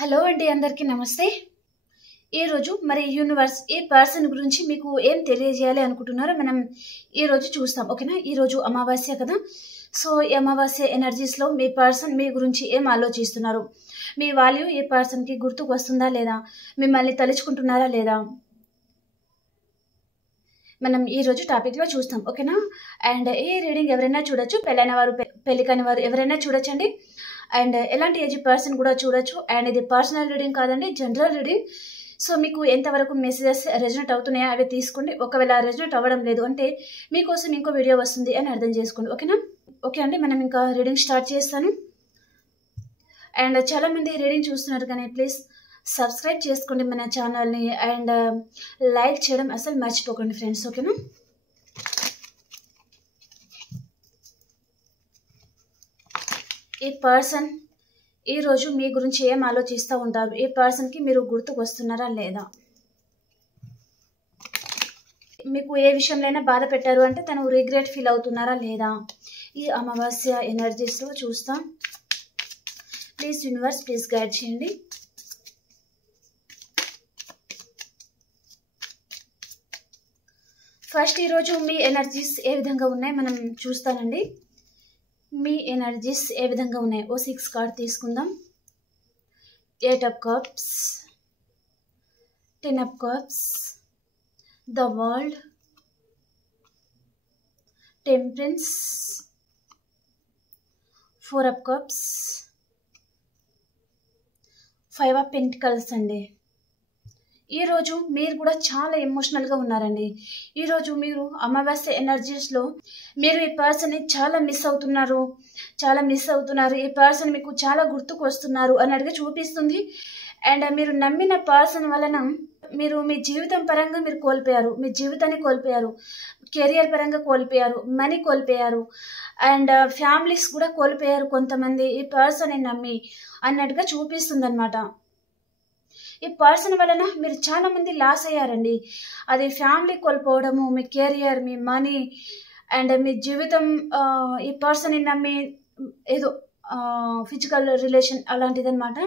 Hello అండి, అందరికీ నమస్తే. ఈరోజు మరి యూనివర్స్ ఈ పర్సన్ గురించి మీకు ఏం తెలియజేయాలి అనుకుంటున్నారో మనం ఈరోజు చూస్తాం. ఓకేనా? ఈరోజు అమావాస్య కదా. సో ఈ అమావాస్య ఎనర్జీస్లో మీ పర్సన్ మీ గురించి ఏం ఆలోచిస్తున్నారు, మీ వాల్యూ ఈ పర్సన్కి గుర్తుకు వస్తుందా లేదా, మిమ్మల్ని తలుచుకుంటున్నారా లేదా, మనం ఈరోజు టాపిక్లో చూస్తాం. ఓకేనా? అండ్ ఈ రీడింగ్ ఎవరైనా చూడొచ్చు, పెళ్ళైన వారు పెళ్లి కాని వారు ఎవరైనా చూడొచ్చండి. అండ్ ఎలాంటి ఏజ్ పర్సన్ కూడా చూడొచ్చు. అండ్ ఇది పర్సనల్ రీడింగ్ కాదండి, జనరల్ రీడింగ్. సో మీకు ఎంతవరకు మెసేజెస్ రెజనేట్ అవుతున్నాయో అవి తీసుకోండి. ఒకవేళ రెజనేట్ అవ్వడం లేదు అంటే మీకోసం ఇంకో వీడియో వస్తుంది అని అర్థం చేసుకోండి. ఓకేనా? ఓకే అండి, మనం ఇంకా రీడింగ్ స్టార్ట్ చేస్తాను. అండ్ చాలామంది రీడింగ్ చూస్తున్నారు కానీ ప్లీజ్ సబ్స్క్రైబ్ చేసుకోండి మన ఛానల్ని. అండ్ లైక్ చేయడం అసలు మర్చిపోకండి ఫ్రెండ్స్. ఓకేనా? ఈ పర్సన్ ఈరోజు మీ గురించి ఏం ఆలోచిస్తూ ఉంటారు, ఈ పర్సన్కి మీరు గుర్తుకు వస్తున్నారా లేదా, మీకు ఏ విషయంలో బాధ పెట్టారు అంటే తను రిగ్రెట్ ఫీల్ అవుతున్నారా లేదా, ఈ అమావాస్య ఎనర్జీస్లో చూస్తాం. ప్లీజ్ యూనివర్స్ ప్లీజ్ గైడ్ చేయండి. ఫస్ట్ ఈరోజు మీ ఎనర్జీస్ ఏ విధంగా ఉన్నాయి మనం చూస్తానండి. మీ ఎనర్జీస్ ఏ విధంగా ఉన్నాయి ఓ 6 కార్డ్ తీసుకుందాం. 8 of cups, 10 of cups, the world, temperance, 4 of cups, 5 of pentacles అండి. ఈరోజు మీరు కూడా చాలా ఎమోషనల్గా ఉన్నారండి. ఈరోజు మీరు అమావాస్య ఎనర్జీస్లో మీరు ఈ పర్సన్ని చాలా మిస్ అవుతున్నారు. ఈ పర్సన్ మీకు చాలా గుర్తుకు వస్తున్నారు అన్నట్టుగా చూపిస్తుంది. అండ్ మీరు నమ్మిన పర్సన్ వలన మీరు మీ జీవితం పరంగా మీరు కోల్పోయారు, మీ జీవితాన్ని కోల్పోయారు, కెరియర్ పరంగా కోల్పోయారు, మనీ కోల్పోయారు, అండ్ ఫ్యామిలీస్ కూడా కోల్పోయారు కొంతమంది ఈ పర్సన్ని నమ్మి అన్నట్టుగా చూపిస్తుంది అనమాట. ఈ పర్సన్ వలన మీరు చాలా మంది లాస్ అయ్యారండి. అది ఫ్యామిలీ కోల్పోవడము, మీ కెరియర్, మీ మనీ అండ్ మీ జీవితం. ఈ పర్సన్ని నమ్మి ఏదో ఫిజికల్ రిలేషన్ అలాంటిది అనమాట.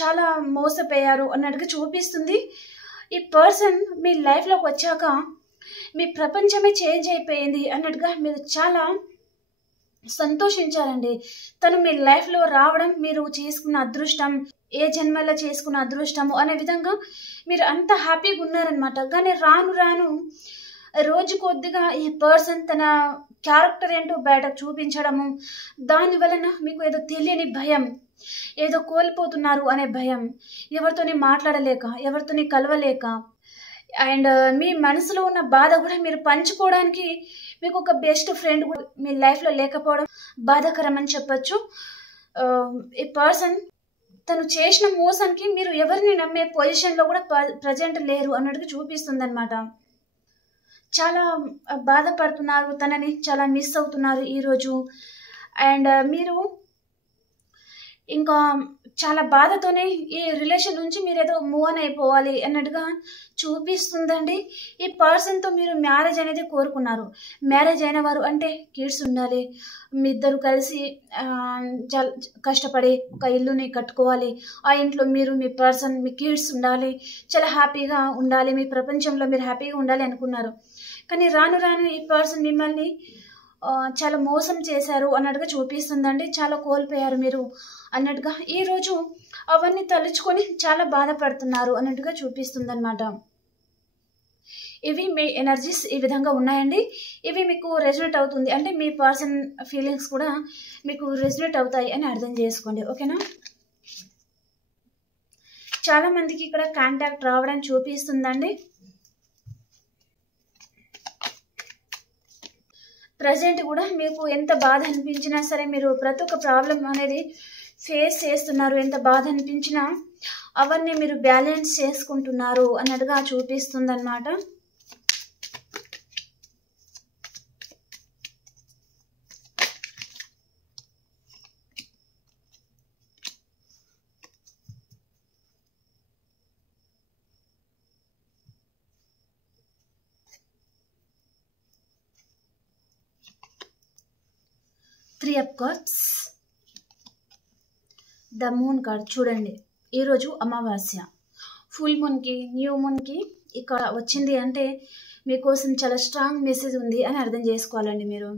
చాలా మోసపోయారు అన్నట్టుగా చూపిస్తుంది. ఈ పర్సన్ మీ లైఫ్లోకి వచ్చాక మీ ప్రపంచమే చేంజ్ అయిపోయింది అన్నట్టుగా మీరు చాలా సంతోషించారండి. తను మీ లైఫ్లో రావడం మీరు చేసుకున్న అదృష్టం, ఏ జన్మలో చేసుకున్న అదృష్టము అనే విధంగా మీరు అంత హ్యాపీగా ఉన్నారనమాట. కానీ రాను రాను రోజు కొద్దిగా ఈ పర్సన్ తన క్యారెక్టర్ ఏంటో బయటకు చూపించడము, దాని వలన మీకు ఏదో తెలియని భయం, ఏదో కోల్పోతున్నారు అనే భయం, ఎవరితోని మాట్లాడలేక, ఎవరితోని కలవలేక, అండ్ మీ మనసులో ఉన్న బాధ కూడా మీరు పంచుకోవడానికి మీకు ఒక బెస్ట్ ఫ్రెండ్ కూడా మీ లైఫ్లో లేకపోవడం బాధాకరం అని చెప్పచ్చు. ఈ పర్సన్ తను చేసిన మోసానికి మీరు ఎవరిని నమ్మే పొజిషన్లో కూడా ప్రజెంట్ లేరు అన్నట్టుగా చూపిస్తుంది అనమాట. చాలా బాధపడుతున్నారు, తనని చాలా మిస్ అవుతున్నారు ఈరోజు. అండ్ మీరు ఇంకా చాలా బాధతోనే ఈ రిలేషన్ నుంచి మీరు ఏదో మూవ్ ఆన్ అయిపోవాలి అన్నట్టుగా చూపిస్తుందండి. ఈ పర్సన్తో మీరు మ్యారేజ్ అనేది కోరుకున్నారు. మ్యారేజ్ అయిన వారు అంటే కిడ్స్ ఉండాలి, మీ ఇద్దరు కలిసి కష్టపడి ఒక ఇల్లుని కట్టుకోవాలి, ఆ ఇంట్లో మీరు, మీ పర్సన్, మీ కిడ్స్ ఉండాలి, చాలా హ్యాపీగా ఉండాలి, మీ ప్రపంచంలో మీరు హ్యాపీగా ఉండాలి అనుకున్నారు. కానీ రాను రాను ఈ పర్సన్ మిమ్మల్ని చాలా మోసం చేశారు అన్నట్టుగా చూపిస్తుందండి. చాలా కోల్పోయారు మీరు అన్నట్టుగా ఈరోజు అవన్నీ తలుచుకొని చాలా బాధపడుతున్నారు అన్నట్టుగా చూపిస్తుంది అనమాట. ఇవి మీ ఎనర్జీస్ ఈ విధంగా ఉన్నాయండి. ఇవి మీకు రెజనేట్ అవుతుంది అంటే మీ పర్సన్ ఫీలింగ్స్ కూడా మీకు రెజనేట్ అవుతాయి అని అర్థం చేసుకోండి. ఓకేనా? చాలా మందికి ఇక్కడ కాంటాక్ట్ రావడం చూపిస్తుందండి. ప్రజెంట్ కూడా మీకు ఎంత బాధ అనిపించినా సరే మీరు ప్రతి ఒక్క ప్రాబ్లం అనేది ఫేస్ చేస్తున్నారు. ఎంత బాధ అనిపించినా అవన్నీ మీరు బ్యాలెన్స్ చేసుకుంటున్నారు అన్నట్టుగా చూపిస్తుంది అన్నమాట. Three of Cups, the moon card చూడండి. ఈరోజు అమావాస్య, ఫుల్ మూన్కి న్యూ మూన్కి ఇక్కడ వచ్చింది అంటే మీకోసం చాలా స్ట్రాంగ్ మెసేజ్ ఉంది అని అర్థం చేసుకోవాలండి మీరు.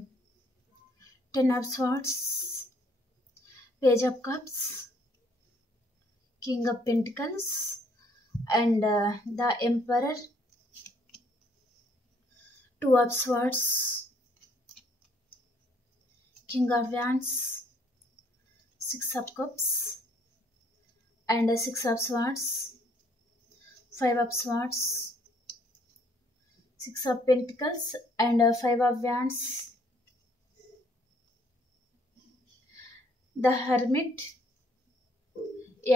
10 of Swords, Page of Cups, King of Pentacles and the Emperor, 2 of Swords, King of Wands, 6 of Cups and 6 of Swords, 5 of Swords, 6 of Pentacles and 5 of Wands, the Hermit,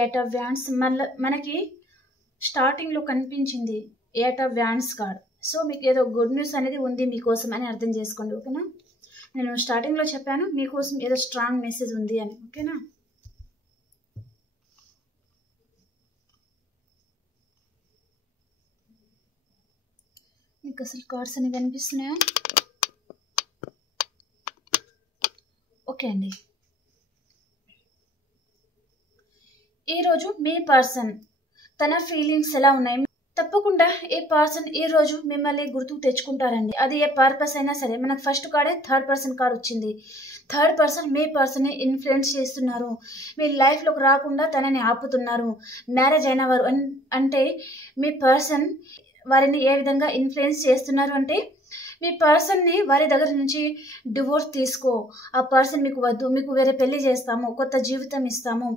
8 of Wands. మనకి స్టార్టింగ్లో కనిపించింది 8 of Wands card. So మీకు ఏదో good news అనేది ఉంది మీకోసం అని అర్థం చేసుకోండి, ఓకేనా. నేను స్టార్టింగ్లో చెప్పాను మీకోసం ఏదో స్ట్రాంగ్ మెసేజ్ ఉంది అని, ఓకేనా. మీకు అసలు కార్డ్స్ అనేవి కనిపిస్తున్నాయా? ఓకే అండి. ఈరోజు మీ పర్సన్ తన ఫీలింగ్స్ ఎలా ఉన్నాయి? తప్పకుండా ఈ పర్సన్ ఈరోజు మిమ్మల్ని గుర్తుకు తెచ్చుకుంటారండి. అది ఏ పర్పస్ అయినా సరే. మనకు ఫస్ట్ కార్డే థర్డ్ పర్సన్ కార్డ్ వచ్చింది. థర్డ్ పర్సన్ మీ పర్సన్ని ఇన్ఫ్లుయెన్స్ చేస్తున్నారు, మీ లైఫ్లోకి రాకుండా తనని ఆపుతున్నారు. మ్యారేజ్ అయిన వారు అంటే మీ పర్సన్ వారిని ఏ విధంగా ఇన్ఫ్లుయెన్స్ చేస్తున్నారు అంటే మీ పర్సన్ని వారి దగ్గర నుంచి డివోర్స్ తీసుకో, ఆ పర్సన్ మీకు వద్దు, మీకు వేరే పెళ్లి చేస్తాము, కొత్త జీవితం ఇస్తాము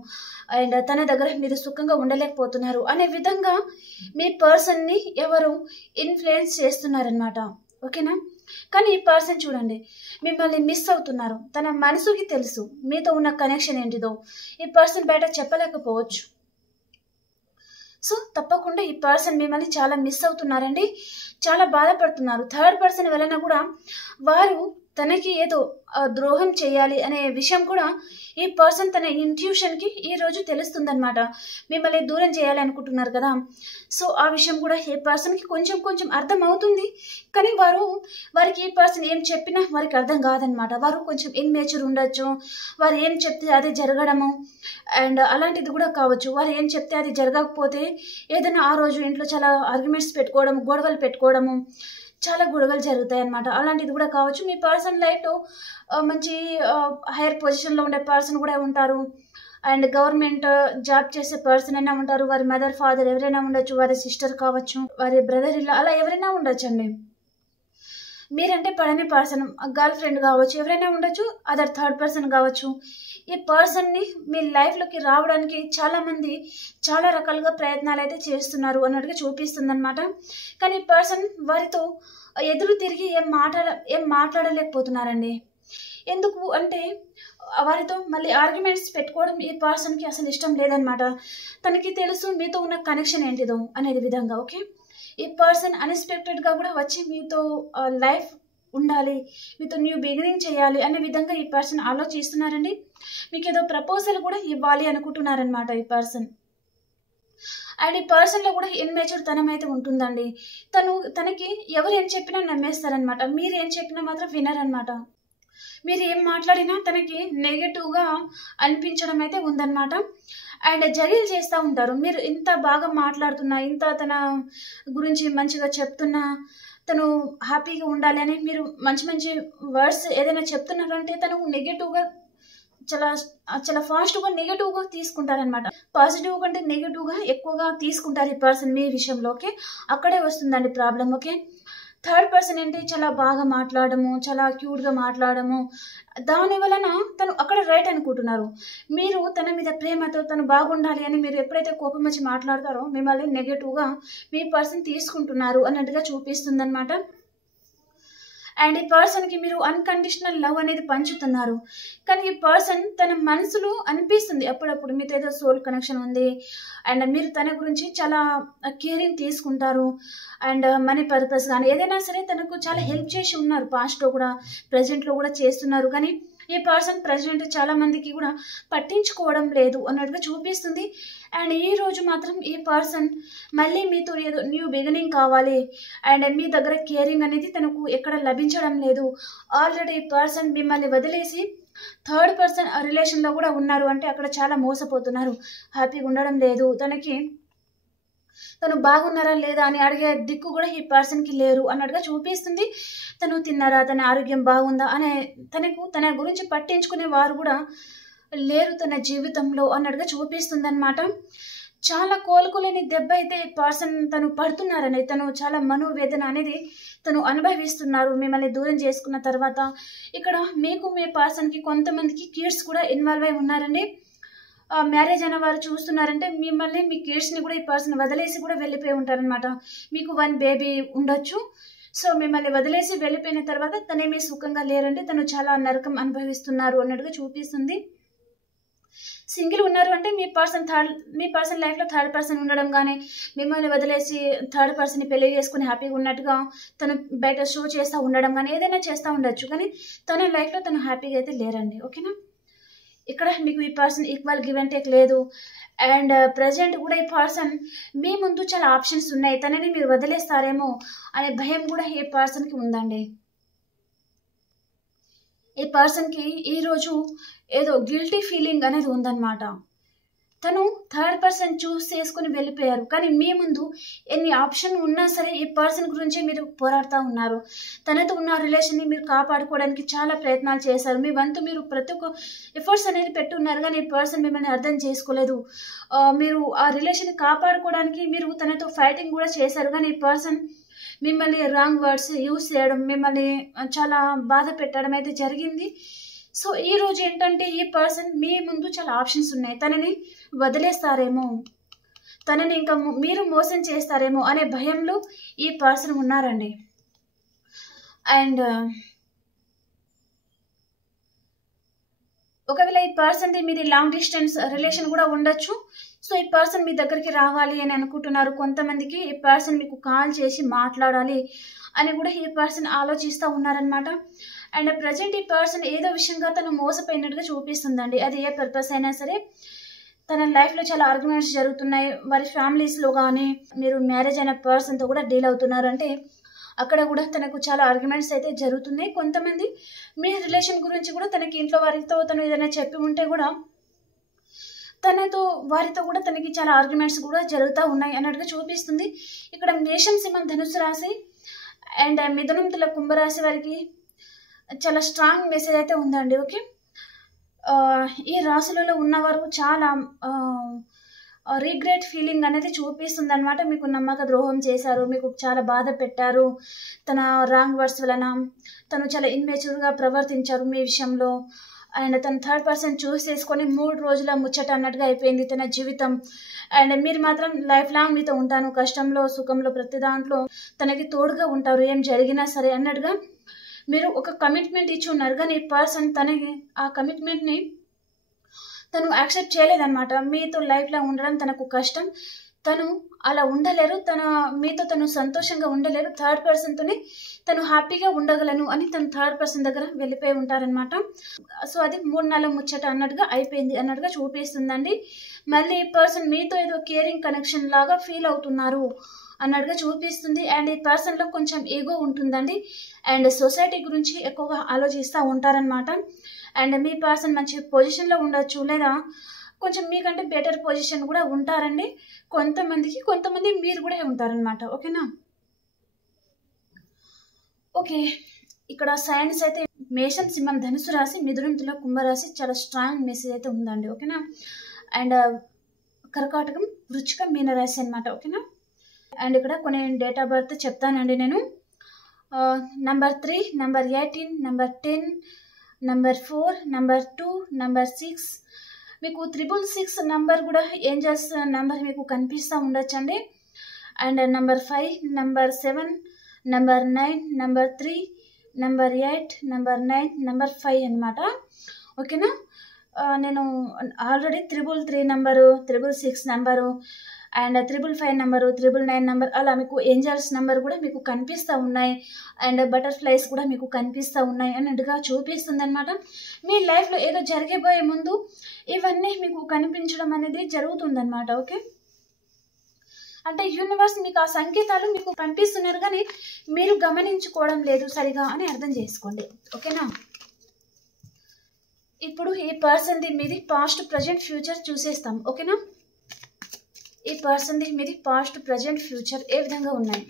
అండ్ తన దగ్గర మీరు సుఖంగా ఉండలేకపోతున్నారు అనే విధంగా మీ పర్సన్ని ఎవరు ఇన్ఫ్లుయెన్స్ చేస్తున్నారనమాట, ఓకేనా. కానీ ఈ పర్సన్ చూడండి మిమ్మల్ని మిస్ అవుతున్నారు. తన మనసుకి తెలుసు మీతో ఉన్న కనెక్షన్ ఏంటిదో. ఈ పర్సన్ బయట చెప్పలేకపోవచ్చు. సో తప్పకుండా ఈ పర్సన్ మిమ్మల్ని చాలా మిస్ అవుతున్నారండి, చాలా బాధపడుతున్నారు. థర్డ్ పర్సన్ వలన కూడా వారు తనకి ఏదో ద్రోహం చేయాలి అనే విషయం కూడా ఈ పర్సన్ తన ఇంట్యూషన్కి ఈరోజు తెలుస్తుందన్నమాట. మిమ్మల్ని దూరం చేయాలి అనుకుంటున్నారు కదా. సో ఆ విషయం కూడా ఈ పర్సన్కి కొంచెం కొంచెం అర్థం అవుతుంది. కానీ వారికి ఈ పర్సన్ ఏం చెప్పినా వారికి అర్థం కాదనమాట. వారు కొంచెం ఇన్మేచ్యూర్ ఉండొచ్చు. వారు ఏం చెప్తే అది జరగడము అండ్ అలాంటిది కూడా కావచ్చు. వారు ఏం చెప్తే అది జరగకపోతే ఏదైనా ఆ రోజు ఇంట్లో చాలా ఆర్గ్యుమెంట్స్ పెట్టుకోవడము, గొడవలు పెట్టుకోవడము, చాలా గొడవలు జరుగుతాయి అన్నమాట. అలాంటిది కూడా కావచ్చు. మీ పర్సన్ లైఫ్లో మంచి హైయర్ పొజిషన్లో ఉండే పర్సన్ కూడా ఉంటారు అండ్ గవర్నమెంట్ జాబ్ చేసే పర్సన్ అయినా ఉంటారు. వారి మదర్ ఫాదర్ ఎవరైనా ఉండొచ్చు, వారి సిస్టర్ కావచ్చు, వారి బ్రదర్ ఇలా అలా ఎవరైనా ఉండొచ్చు అండి. మీరంటే పడని పర్సన్, గర్ల్ ఫ్రెండ్ కావచ్చు, ఎవరైనా ఉండొచ్చు, అదర్ థర్డ్ పర్సన్ కావచ్చు. ఈ పర్సన్ని మీ లైఫ్లోకి రావడానికి చాలామంది చాలా రకాలుగా ప్రయత్నాలు అయితే చేస్తున్నారు అన్నట్టుగా చూపిస్తుంది అనమాట. కానీ ఈ పర్సన్ వారితో ఎదురు తిరిగి ఏం మాట్లాడలేకపోతున్నారండి. ఎందుకు అంటే వారితో మళ్ళీ ఆర్గ్యుమెంట్స్ పెట్టుకోవడం ఈ పర్సన్కి అసలు ఇష్టం లేదనమాట. తనకి తెలుసు మీతో ఉన్న కనెక్షన్ ఏంటిదో అనేది విధంగా, ఓకే. ఈ పర్సన్ అన్ఎక్స్పెక్టెడ్గా కూడా వచ్చి మీతో లైఫ్ ఉండాలి, మీతో న్యూ బిగినింగ్ చేయాలి అనే విధంగా ఈ పర్సన్ ఆలోచిస్తున్నారండి. మీకు ఏదో ప్రపోజల్ కూడా ఇవ్వాలి అనుకుంటున్నారనమాట ఈ పర్సన్. అండ్ ఈ పర్సన్లో కూడా ఇన్మేచ్యూర్ తనం అయితే ఉంటుందండి. తనకి ఎవరు ఏం చెప్పినా నమ్మేస్తారనమాట. మీరు ఏం చెప్పినా మాత్రం వినరనమాట. మీరు ఏం మాట్లాడినా తనకి నెగటివ్గా అనిపించడం అయితే ఉందన్నమాట. అండ్ జగిల్ చేస్తూ ఉంటారు. మీరు ఇంత బాగా మాట్లాడుతున్నా, ఇంత తన గురించి మంచిగా చెప్తున్నా, తను హ్యాపీగా ఉండాలి అని మీరు మంచి మంచి వర్డ్స్ ఏదైనా చెప్తున్నారంటే తను నెగటివ్గా చాలా ఫాస్ట్గా నెగటివ్గా తీసుకుంటారనమాట. పాజిటివ్ కంటే నెగటివ్గా ఎక్కువగా తీసుకుంటారు ఈ పర్సన్ మీ విషయంలో, ఓకే. అక్కడే వస్తుందండి ప్రాబ్లం, ఓకే. థర్డ్ పర్సన్ ఏంటి చాలా బాగా మాట్లాడము, చాలా క్యూట్గా మాట్లాడము, దాని వలన తను అక్కడ రైట్ అనుకుంటున్నారు. మీరు తన మీద ప్రేమతో తను బాగుండాలి అని మీరు ఎప్పుడైతే కోపం వచ్చి మాట్లాడతారో మిమ్మల్ని నెగటివ్గా మీ పర్సన్ తీసుకుంటున్నారు అన్నట్టుగా చూపిస్తుంది అనమాట. అండ్ ఈ పర్సన్కి మీరు అన్కండిషనల్ లవ్ అనేది పంచుతున్నారు. కానీ ఈ పర్సన్ తన మనసులో అనిపిస్తుంది అప్పుడప్పుడు మీతో ఏదో సోల్ కనెక్షన్ ఉంది అండ్ మీరు తన గురించి చాలా కేరింగ్ తీసుకుంటారు అండ్ మనీ పర్పస్ కానీ ఏదైనా సరే తనకు చాలా హెల్ప్ చేసి ఉన్నారు. పాస్ట్లో కూడా ప్రజెంట్లో కూడా చేస్తున్నారు. కానీ ఈ పర్సన్ ప్రజెంట్ చాలా మందికి కూడా పట్టించుకోవడం లేదు అన్నట్టుగా చూపిస్తుంది. అండ్ ఈ రోజు మాత్రం ఈ పర్సన్ మళ్ళీ మీతో ఏదో న్యూ బిగినింగ్ కావాలి అండ్ మీ దగ్గర కేరింగ్ అనేది తనకు ఎక్కడ లభించడం లేదు. ఆల్రెడీ ఈ పర్సన్ మిమ్మల్ని వదిలేసి థర్డ్ పర్సన్ రిలేషన్లో కూడా ఉన్నారు అంటే అక్కడ చాలా మోసపోతున్నారు, హ్యాపీగా ఉండడం లేదు, తను బాగున్నారా లేదా అని అడిగే దిక్కు కూడా ఈ పర్సన్కి లేరు అన్నట్టుగా చూపిస్తుంది. తను తిన్నారా, తన ఆరోగ్యం బాగుందా అనే తన గురించి పట్టించుకునే వారు కూడా లేరు తన జీవితంలో అన్నట్టుగా చూపిస్తుంది అనమాట. చాలా కోలుకోలేని దెబ్బ అయితే పర్సన్ తను పడుతున్నారని, తను చాలా మనోవేదన అనేది తను అనుభవిస్తున్నారు మిమ్మల్ని దూరం చేసుకున్న తర్వాత. ఇక్కడ మీకు మీ పర్సన్కి కొంతమందికి కిడ్స్ కూడా ఇన్వాల్వ్ అయి ఉన్నారండి. మ్యారేజ్ అయిన వారు చూస్తున్నారంటే మిమ్మల్ని, మీ కిడ్స్ని కూడా ఈ పర్సన్ వదిలేసి కూడా వెళ్ళిపోయి ఉంటారనమాట. మీకు 1 బేబీ ఉండొచ్చు. సో మిమ్మల్ని వదిలేసి వెళ్ళిపోయిన తర్వాత తనేమీ సుఖంగా లేరండి, తను చాలా నరకం అనుభవిస్తున్నారు అన్నట్టుగా చూపిస్తుంది. సింగిల్ ఉన్నారు అంటే మీ పర్సన్ లైఫ్లో థర్డ్ పర్సన్ ఉండడం కానీ, మిమ్మల్ని వదిలేసి థర్డ్ పర్సన్ని పెళ్లి చేసుకుని హ్యాపీగా ఉన్నట్టుగా తను బయట షో చేస్తూ ఉండడం కానీ ఏదైనా చేస్తూ ఉండొచ్చు, కానీ తన లైఫ్లో తను హ్యాపీగా అయితే లేరండి. ఓకేనా, ఇక్కడ మీకు ఈ person equal give and take లేదు. అండ్ ప్రజెంట్ కూడా ఈ పర్సన్ మీ ముందు చాలా ఆప్షన్స్ ఉన్నాయి, తనని మీరు వదిలేస్తారేమో అనే భయం కూడా ఈ పర్సన్కి ఉందండి. ఈ పర్సన్కి ఈరోజు ఏదో గిల్టీ ఫీలింగ్ అనేది ఉందన్నమాట. తను థర్డ్ పర్సన్ చూస్ చేసుకుని వెళ్ళిపోయారు, కానీ మీ ముందు ఎన్ని ఆప్షన్ ఉన్నా సరే ఈ పర్సన్ గురించి మీరు పోరాడుతూ ఉన్నారు. తనతో ఉన్న రిలేషన్ని మీరు కాపాడుకోవడానికి చాలా ప్రయత్నాలు చేశారు, మీ వంతు మీరు ప్రతి ఒక్క ఎఫర్ట్స్ అనేది పెట్టున్నారు, కానీ ఈ పర్సన్ మిమ్మల్ని అర్థం చేసుకోలేదు. మీరు ఆ రిలేషన్ని కాపాడుకోవడానికి మీరు తనతో ఫైటింగ్ కూడా చేశారు, కానీ ఈ పర్సన్ మిమ్మల్ని రాంగ్ వర్డ్స్ యూజ్ చేయడం, మిమ్మల్ని చాలా బాధ పెట్టడం అయితే జరిగింది. సో ఈ రోజు ఏంటంటే ఈ పర్సన్ మీ ముందు చాలా ఆప్షన్స్ ఉన్నాయి, తనని వదిలేస్తారేమో, తనని ఇంకా మీరు మోసం చేస్తారేమో అనే భయంలో ఈ పర్సన్ ఉన్నారండి. అండ్ ఒకవేళ ఈ పర్సన్ది మీది లాంగ్ డిస్టెన్స్ రిలేషన్ కూడా ఉండొచ్చు. సో ఈ పర్సన్ మీ దగ్గరికి రావాలి అని అనుకుంటున్నారు. కొంతమందికి ఈ పర్సన్ మీకు కాల్ చేసి మాట్లాడాలి అని కూడా ఈ పర్సన్ ఆలోచిస్తూ ఉన్నారనమాట. అండ్ ప్రజెంట్ ఈ పర్సన్ ఏదో విషయంగా తను మోసపోయినట్టుగా చూపిస్తుందండి. అది ఏ పర్పస్ అయినా సరే, తన లైఫ్లో చాలా ఆర్గ్యుమెంట్స్ జరుగుతున్నాయి, వారి ఫ్యామిలీస్లో కానీ మీరు మ్యారేజ్ అయిన పర్సన్తో కూడా డీల్ అవుతున్నారు అంటే అక్కడ కూడా తనకు చాలా ఆర్గ్యుమెంట్స్ అయితే జరుగుతున్నాయి. కొంతమంది మీ రిలేషన్ గురించి కూడా తనకి ఇంట్లో వారితో తను ఏదైనా చెప్పి ఉంటే కూడా వారితో కూడా తనకి చాలా ఆర్గ్యుమెంట్స్ కూడా జరుగుతూ ఉన్నాయి అన్నట్టుగా చూపిస్తుంది. ఇక్కడ మేషం, సింహం, ధనుసు రాశి అండ్ మిథునం, తుల, కుంభరాశి వారికి చాలా స్ట్రాంగ్ మెసేజ్ అయితే ఉందండి. ఓకే, ఈ రాశులలో ఉన్నవారు చాలా రిగ్రెట్ ఫీలింగ్ అనేది చూపిస్తుంది అనమాట. మీకు నమ్మక ద్రోహం చేశారు, మీకు చాలా బాధ పెట్టారు, తన రాంగ్ వర్డ్స్ వలన తను చాలా ఇన్మెచ్యూర్గా ప్రవర్తించారు మీ విషయంలో. అండ్ తన థర్డ్ పర్సన్ చూస్ చేసుకొని 3 రోజుల ముచ్చట అన్నట్టుగా అయిపోయింది తన జీవితం. అండ్ మీరు మాత్రం లైఫ్ లాంగ్ మీతో ఉంటాను, కష్టంలో సుఖంలో ప్రతి దాంట్లో తనకి తోడుగా ఉంటారు, ఏం జరిగినా సరే అన్నట్టుగా మీరు ఒక కమిట్మెంట్ ఇచ్చి ఉన్నారు. కానీ ఈ పర్సన్ తనకి ఆ కమిట్మెంట్ని తను యాక్సెప్ట్ చేయలేదన్నమాట. మీతో లైఫ్లో ఉండడం తనకు కష్టం, తను అలా ఉండలేరు, మీతో తను సంతోషంగా ఉండలేరు, థర్డ్ పర్సన్తోనే తను హ్యాపీగా ఉండగలను అని తను థర్డ్ పర్సన్ దగ్గర వెళ్ళిపోయి ఉంటారనమాట. సో అది 3 నెలల ముచ్చట అన్నట్టుగా అయిపోయింది అన్నట్టుగా చూపిస్తుందండి. మళ్ళీ ఈ పర్సన్ మీతో ఏదో కేరింగ్ కనెక్షన్ లాగా ఫీల్ అవుతున్నారు అన్నట్టుగా చూపిస్తుంది. అండ్ ఈ పర్సన్లో కొంచెం ఈగో ఉంటుందండి. అండ్ సొసైటీ గురించి ఎక్కువగా ఆలోచిస్తూ ఉంటారనమాట. అండ్ మీ పర్సన్ మంచి పొజిషన్లో ఉండొచ్చు, లేదా కొంచెం మీకంటే బెటర్ పొజిషన్ కూడా ఉంటారండి. కొంతమంది మీరు కూడా ఉంటారనమాట. ఓకేనా, ఓకే, ఇక్కడ సైన్స్ అయితే మేషం, సింహం, ధనుసు రాశి, మిథునం, తుల, కుంభరాశి చాలా స్ట్రాంగ్ మెసేజ్ అయితే ఉందండి. ఓకేనా, అండ్ కర్కాటకం, వృచ్చికం, మీనరాశి అనమాట. ఓకేనా, అండ్ ఇక్కడ కొన్ని డేట్ ఆఫ్ బర్త్ చెప్తానండి నేను. Number 3, number 18, number 10, number 4, number 2, number 6. మీకు 666 నంబర్ కూడా ఏంజల్స్ నంబర్ మీకు కనిపిస్తూ ఉండొచ్చండి. And number 5, number 7, number 9, number 3, number 8, number 9, number 5 అనమాట. ఓకేనా, నేను already 333 number, 666 number and 555 number, 999 number అలా మీకు ఏంజల్స్ నంబర్ కూడా మీకు కనిపిస్తూ ఉన్నాయి. అండ్ బటర్ఫ్లైస్ కూడా మీకు కనిపిస్తూ ఉన్నాయి అన్నట్టుగా చూపిస్తుంది అనమాట. మీ లైఫ్లో ఏదో జరిగిపోయే ముందు ఇవన్నీ మీకు కనిపించడం అనేది జరుగుతుందన్నమాట. ఓకే, అంటే యూనివర్స్ మీకు ఆ సంకేతాలు మీకు పంపిస్తున్నారు, కానీ మీరు గమనించుకోవడం లేదు సరిగా అని అర్థం చేసుకోండి. ఓకేనా, ఇప్పుడు ఈ పర్సన్ ది మీది పాస్ట్ ప్రజెంట్ ఫ్యూచర్ చూసేస్తాం. ఓకేనా? ఈ పర్సన్ ది మీది పాస్ట్ ప్రజెంట్ ఫ్యూచర్ ఏ విధంగా ఉన్నాయి?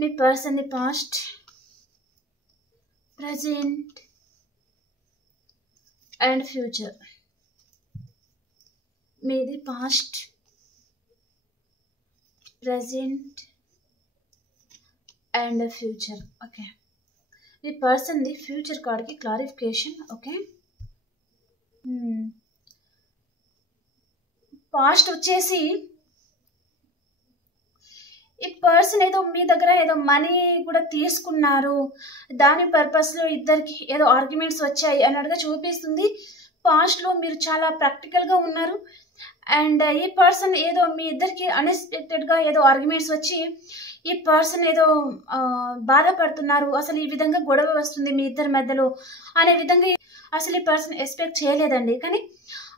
మీ పర్సన్ ది పాస్ట్ ప్రజెంట్ అండ్ ఫ్యూచర్. మీది past present and future. Okay, మీ పర్సన్ ది ఫ్యూచర్ కార్డ్కి క్లారిఫికేషన్. ఓకే, పాస్ట్ వచ్చేసి ఈ పర్సన్ ఏదో మీ దగ్గర ఏదో మనీ కూడా తీసుకున్నారు, దాని పర్పస్లో ఇద్దరికి ఏదో ఆర్గ్యుమెంట్స్ వచ్చాయి అన్నట్టుగా చూపిస్తుంది. పాస్ట్లో మీరు చాలా ప్రాక్టికల్గా ఉన్నారు అండ్ ఈ పర్సన్ ఏదో మీ ఇద్దరికి అన్ఎక్స్పెక్టెడ్గా ఏదో ఆర్గ్యుమెంట్స్ వచ్చి ఈ పర్సన్ ఏదో బాధపడుతున్నారు, అసలు ఈ విధంగా గొడవ వస్తుంది మీ ఇద్దరి మధ్యలో అనే విధంగా అసలు ఈ పర్సన్ ఎక్స్పెక్ట్ చేయలేదండి. కానీ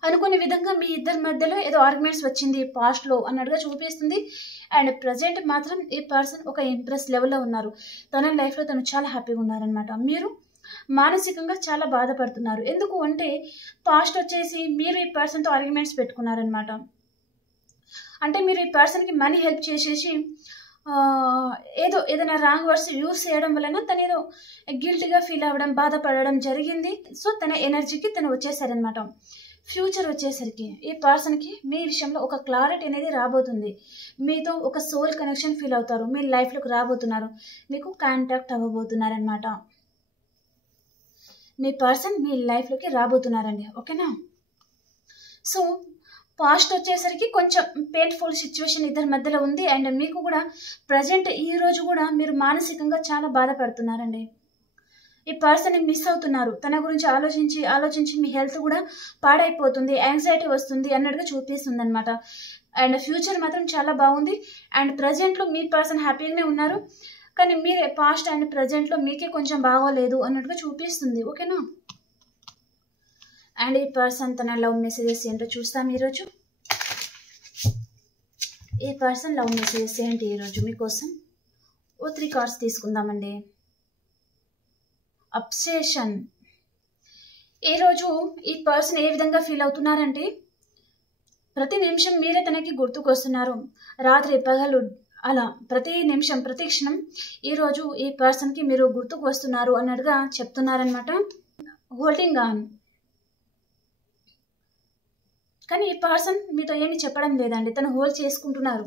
అనుకునే విధంగా మీ ఇద్దరి మధ్యలో ఏదో ఆర్గ్యుమెంట్స్ వచ్చింది పాస్ట్లో అన్నట్టుగా చూపిస్తుంది. అండ్ ప్రజెంట్ మాత్రం ఈ పర్సన్ ఒక ఇంట్రెస్ట్ లెవెల్లో ఉన్నారు, తన లైఫ్లో తను చాలా హ్యాపీగా ఉన్నారనమాట. మీరు మానసికంగా చాలా బాధపడుతున్నారు. ఎందుకు అంటే పాస్ట్ వచ్చేసి మీరు ఈ పర్సన్తో ఆర్గ్యుమెంట్స్ పెట్టుకున్నారనమాట. అంటే మీరు ఈ పర్సన్కి మనీ హెల్ప్ చేసేసి ఏదైనా రాంగ్ వర్డ్స్ యూజ్ చేయడం వలన తను ఏదో గిల్టీగా ఫీల్ అవ్వడం, బాధపడడం జరిగింది. సో తన ఎనర్జీకి తను వచ్చేసారనమాట. ఫ్యూచర్ వచ్చేసరికి ఈ పర్సన్కి మీ విషయంలో ఒక క్లారిటీ అనేది రాబోతుంది. మీతో ఒక సోల్ కనెక్షన్ ఫీల్ అవుతారు, మీ లైఫ్లోకి రాబోతున్నారు, మీకు కాంటాక్ట్ అవ్వబోతున్నారనమాట. మీ పర్సన్ మీ లైఫ్లోకి రాబోతున్నారండి. ఓకేనా? సో పాస్ట్ వచ్చేసరికి కొంచెం పెయిన్ఫుల్ సిచ్యువేషన్ ఇద్దరి మధ్యలో ఉంది అండ్ మీకు కూడా ప్రజెంట్ ఈ రోజు కూడా మీరు మానసికంగా చాలా బాధపడుతున్నారండి. ఈ పర్సన్ని మిస్ అవుతున్నారు, తన గురించి ఆలోచించి మీ హెల్త్ కూడా పాడైపోతుంది, యాంగ్జైటీ వస్తుంది అన్నట్టుగా చూపిస్తుంది అనమాట. అండ్ ఫ్యూచర్ మాత్రం చాలా బాగుంది అండ్ ప్రజెంట్లో మీ పర్సన్ హ్యాపీగానే ఉన్నారు, కానీ మీరే పాస్ట్ అండ్ ప్రజెంట్లో మీకే కొంచెం బాగోలేదు అన్నట్టుగా చూపిస్తుంది. ఓకేనా? అండ్ ఈ పర్సన్ తన లవ్ మెసేజెస్ ఏంటో చూస్తాం ఈరోజు. ఈ పర్సన్ లవ్ మెసేజెస్ ఏంటి ఈరోజు మీకోసం? 3 కార్డ్స్ తీసుకుందామండి. అబ్సెషన్. ఈరోజు ఈ పర్సన్ ఏ విధంగా ఫీల్ అవుతున్నారంటే ప్రతి నిమిషం మీరే తనకి గుర్తుకొస్తున్నారు, రాత్రి పగలు అలా ప్రతి నిమిషం ప్రతి క్షణం ఈరోజు ఈ పర్సన్కి మీరు గుర్తుకు వస్తున్నారు అన్నట్టుగా చెప్తున్నారనమాట. Holding on. కానీ ఈ పర్సన్ మీతో ఏమి చెప్పడం లేదండి, తను హోల్డ్ చేసుకుంటున్నారు.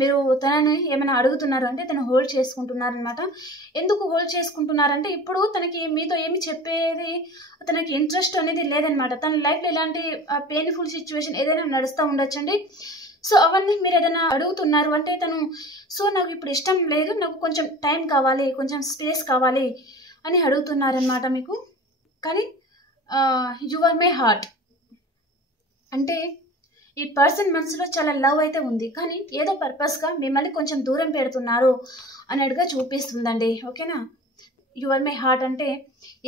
మీరు తనని ఏమైనా అడుగుతున్నారు అంటే తను హోల్డ్ చేసుకుంటున్నారనమాట. ఎందుకు హోల్డ్ చేసుకుంటున్నారంటే ఇప్పుడు తనకి మీతో ఏమి చెప్పేది తనకి ఇంట్రెస్ట్ అనేది లేదనమాట. తన లైఫ్లో ఇలాంటి పెయిన్ఫుల్ సిచ్యువేషన్ ఏదైనా నడుస్తూ ఉండొచ్చండి. సో అవన్నీ మీరు ఏదైనా అడుగుతున్నారు అంటే తను నాకు ఇప్పుడు ఇష్టం లేదు, నాకు కొంచెం టైం కావాలి, కొంచెం స్పేస్ కావాలి అని అడుగుతున్నారనమాట మీకు. కానీ యు ఆర్ మై హార్ట్ అంటే ఈ పర్సన్ మనసులో చాలా లవ్ అయితే ఉంది, కానీ ఏదో పర్పస్గా మిమ్మల్ని కొంచెం దూరం పెడుతున్నారు అన్నట్టుగా చూపిస్తుందండి. ఓకేనా? యు ఆర్ మై హార్ట్ అంటే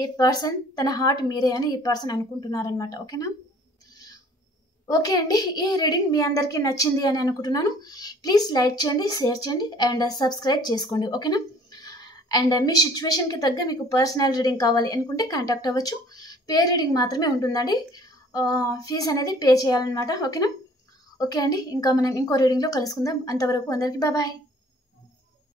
ఈ పర్సన్ తన హార్ట్ మీరే అని ఈ పర్సన్ అనుకుంటున్నారనమాట. ఓకేనా? ఓకే అండి, ఈ రీడింగ్ మీ అందరికీ నచ్చింది అని అనుకుంటున్నాను. ప్లీజ్ లైక్ చేయండి, షేర్ చేయండి అండ్ సబ్స్క్రైబ్ చేసుకోండి. ఓకేనా? అండ్ మీ సిచ్యువేషన్కి తగ్గ మీకు పర్సనల్ రీడింగ్ కావాలి అనుకుంటే కాంటాక్ట్ అవ్వచ్చు. పే రీడింగ్ మాత్రమే ఉంటుందండి, ఫీజు అనేది పే చేయాలన్నమాట. ఓకేనా? ఓకే అండి, ఇంకా మనం ఇంకో రీడింగ్లో కలుసుకుందాం. అంతవరకు అందరికీ బాయ్.